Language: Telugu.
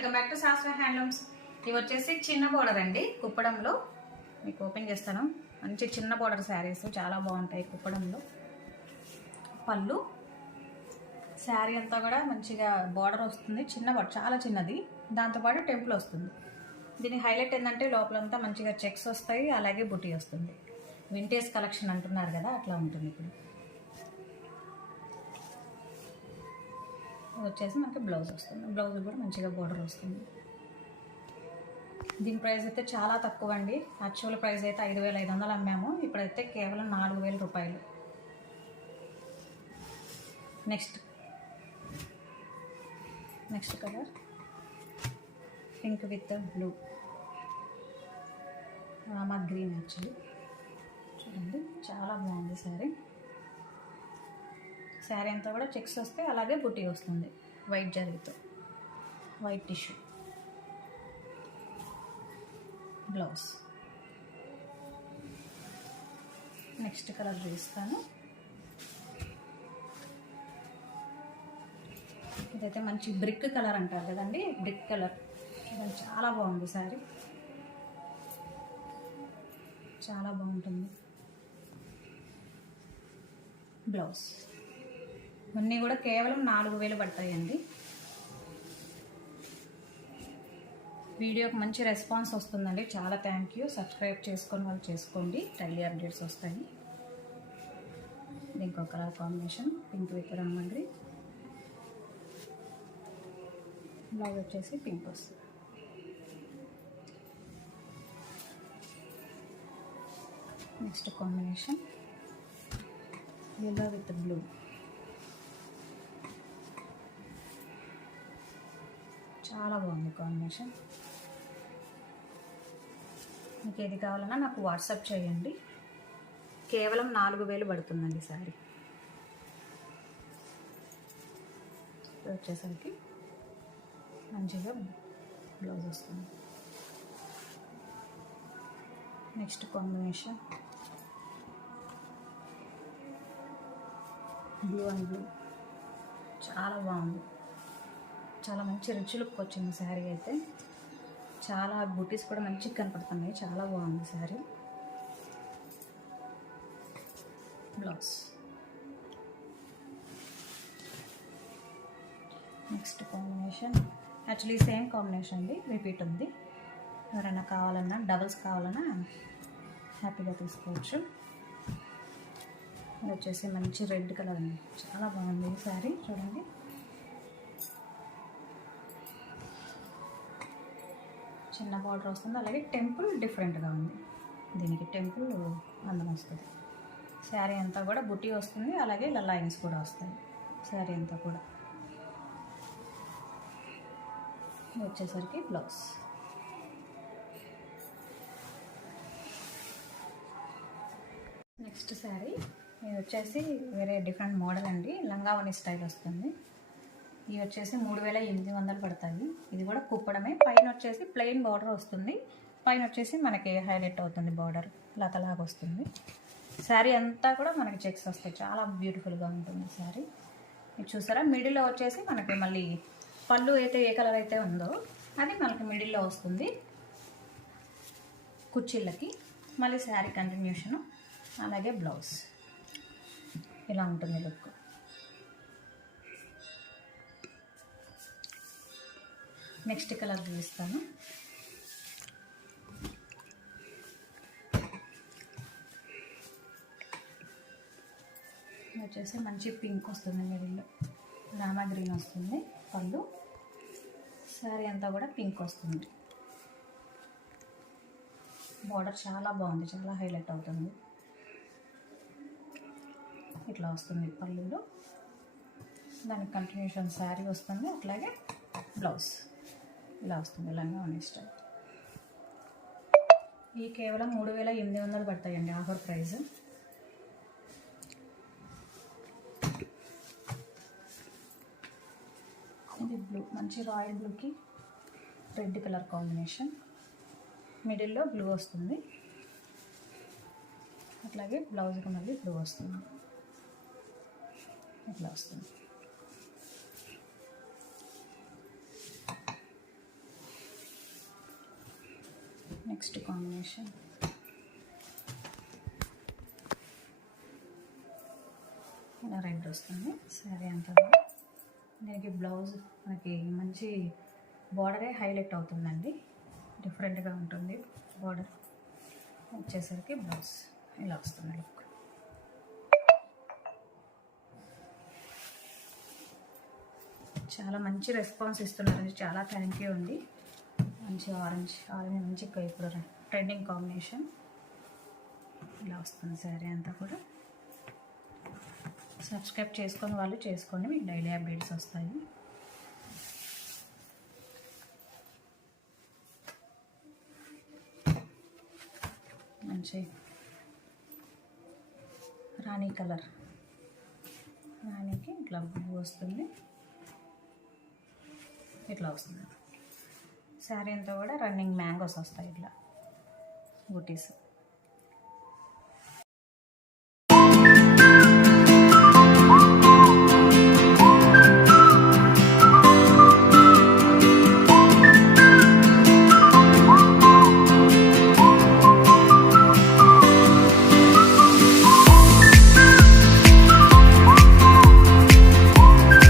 వెల్కమ్ బ్యాక్ టు శాస్త్ర హ్యాండ్లూమ్స్. ఇవి వచ్చేసి చిన్న బోర్డర్ అండి, కుప్పడంలో. మీకు ఓపెన్ చేస్తాను. మంచి చిన్న బోర్డర్ శారీస్ చాలా బాగుంటాయి కుప్పడంలో. పళ్ళు శారీ అంతా కూడా మంచిగా బార్డర్ వస్తుంది, చిన్న బార్డర్ చాలా చిన్నది, దాంతోపాటు టెంపుల్ వస్తుంది. దీని హైలైట్ ఏంటంటే లోపలంతా మంచిగా చెక్స్ వస్తాయి, అలాగే బుటీ వస్తుంది. వింటేజ్ కలెక్షన్ అంటున్నారు కదా, అట్లా ఉంటుంది. ఇప్పుడు వచ్చేసి మనకి బ్లౌజ్ వస్తుంది, బ్లౌజ్ కూడా మంచిగా బోర్డర్ వస్తుంది. దీని ప్రైస్ అయితే చాలా తక్కువ అండి. యాక్చువల్ ప్రైస్ అయితే 5,500 అమ్మాము, ఇప్పుడైతే కేవలం 4,000 రూపాయలు. Next colour pink with blue, Rama green. Actually చూడండి చాలా బాగుంది శారీ. శారీ అంతా కూడా చెక్స్ వస్తాయి, అలాగే బుటీ వస్తుంది వైట్ జరీతో, white tissue. Blouse next colour చూపిస్తాను. ఇదైతే మంచి బ్రిక్ కలర్ అంటారు కదండి, బ్రిక్ కలర్. చాలా బాగుంది శారీ, చాలా బాగుంటుంది. బ్లౌజ్ అన్నీ కూడా కేవలం 4,000 పడతాయండి. వీడియోకి మంచి రెస్పాన్స్ వస్తుందండి, చాలా థ్యాంక్ యూ. సబ్స్క్రైబ్ చేసుకొని వాళ్ళు చేసుకోండి, డైలీ అప్డేట్స్ వస్తాయి. ఇంకో కలర్ కాంబినేషన్ పింక్ విత్ రామండ్రి. బ్లౌజ్ వచ్చేసి పింక్ వస్తుంది. Next combination yellow with blue. చాలా బాగుంది కాంబినేషన్. మీకు ఏది కావాలన్నా నాకు వాట్సాప్ చేయండి. కేవలం 4,000 పడుతుందండి శారీ. వచ్చేసరికి మంచిగా బ్లౌజ్ వస్తుంది. Next combination blue and blue, చాలా బాగుంది. చాలా మంచి రిచ్ లుక్ వచ్చింది శారీ అయితే. చాలా బూటీస్ కూడా మంచిగా కనపడుతున్నాయి, చాలా బాగుంది sari. Blouse next combination actually same combination అండి, రిపీట్ ఉంది. ఎవరైనా కావాలన్నా డబల్స్ కావాలన్నా హ్యాపీగా తీసుకోవచ్చు. ఇది వచ్చేసి మంచి రెడ్ కలర్ అండి, చాలా బాగుంది శారీ. చూడండి చిన్న బార్డర్ వస్తుంది, అలాగే టెంపుల్ డిఫరెంట్గా ఉంది. దీనికి టెంపుల్ అందం వస్తుంది. శారీ అంతా కూడా బుటీ వస్తుంది, అలాగే ఇలా లైన్స్ కూడా వస్తాయి శారీ అంతా కూడా. వచ్చేసరికి బ్లౌజ్. నెక్స్ట్ శారీ ఇది వచ్చేసి వేరే డిఫరెంట్ మోడల్ అండి, లంగావని స్టైల్ వస్తుంది. ఇవి వచ్చేసి 3,800 పడతాయి. ఇది కూడా కుప్పడమే. పైన వచ్చేసి ప్లెయిన్ బార్డర్ వస్తుంది, పైన వచ్చేసి మనకి హైలైట్ అవుతుంది బార్డర్, లతలాగా వస్తుంది. శారీ అంతా కూడా మనకి చెక్స్ వస్తాయి, చాలా బ్యూటిఫుల్గా ఉంటుంది శారీ. ఇది చూసారా, మిడిల్లో వచ్చేసి మనకి మళ్ళీ పళ్ళు అయితే ఏ కలర్ అయితే ఉందో అది మనకి మిడిల్లో వస్తుంది కుర్చీలకి. మళ్ళీ శారీ కంటిన్యూషను, అలాగే బ్లౌజ్ ఇలా ఉంటుంది లుక్. నెక్స్ట్ కలర్ చూపిస్తాను. వచ్చేసి మంచి పింక్ వస్తుంది, మిడిల్లో రామా గ్రీన్ వస్తుంది పళ్ళు. శారీ అంతా కూడా పింక్ వస్తుంది. బార్డర్ చాలా బాగుంది, చాలా హైలైట్ అవుతుంది. ఇట్లా వస్తుంది పళ్ళులో, దానికి కంటిన్యూషన్ శారీ వస్తుంది, అట్లాగే బ్లౌజ్ ఇలా వస్తుంది లంగావని స్టైల్. ఈ కేవలం 3,800 పడతాయండి, ఆఫర్ ప్రైస్. ఇది బ్లూ, మంచి రాయల్ బ్లూకి రెడ్ కలర్ కాంబినేషన్. మిడిల్లో బ్లూ వస్తుంది, అట్లాగే బ్లౌజ్కి మళ్ళీ బ్లూ వస్తుంది. ఇట్లా వస్తుంది. నెక్స్ట్ కాంబినేషన్ ఇలా రెడ్ వస్తుంది శారీ అంతా. దీనికి బ్లౌజ్ మనకి మంచి బార్డరే హైలైట్ అవుతుందండి, డిఫరెంట్గా ఉంటుంది బార్డర్. వచ్చేసరికి బ్లౌజ్ ఇలా వస్తుంది లుక్. చాలా మంచి రెస్పాన్స్ ఇస్తున్నారండి, చాలా థ్యాంక్ యూ అండి. మంచి ఆరెంజ్ మంచి ఇప్పుడు ట్రెండింగ్ కాంబినేషన్ ఇలా వస్తుంది శారీ అంతా కూడా. సబ్స్క్రైబ్ చేసుకొని వాళ్ళు చేసుకోండి, మీకు డైలీ అప్డేట్స్ వస్తాయి. మంచి రాణి కలర్, రాణికి ఇట్లా బ్లూ వస్తుంది, ఇట్లా వస్తుంది. శారీ అంతా కూడా రన్నింగ్ మ్యాంగోస్ వస్తాయి, ఇట్లా బూటీస్.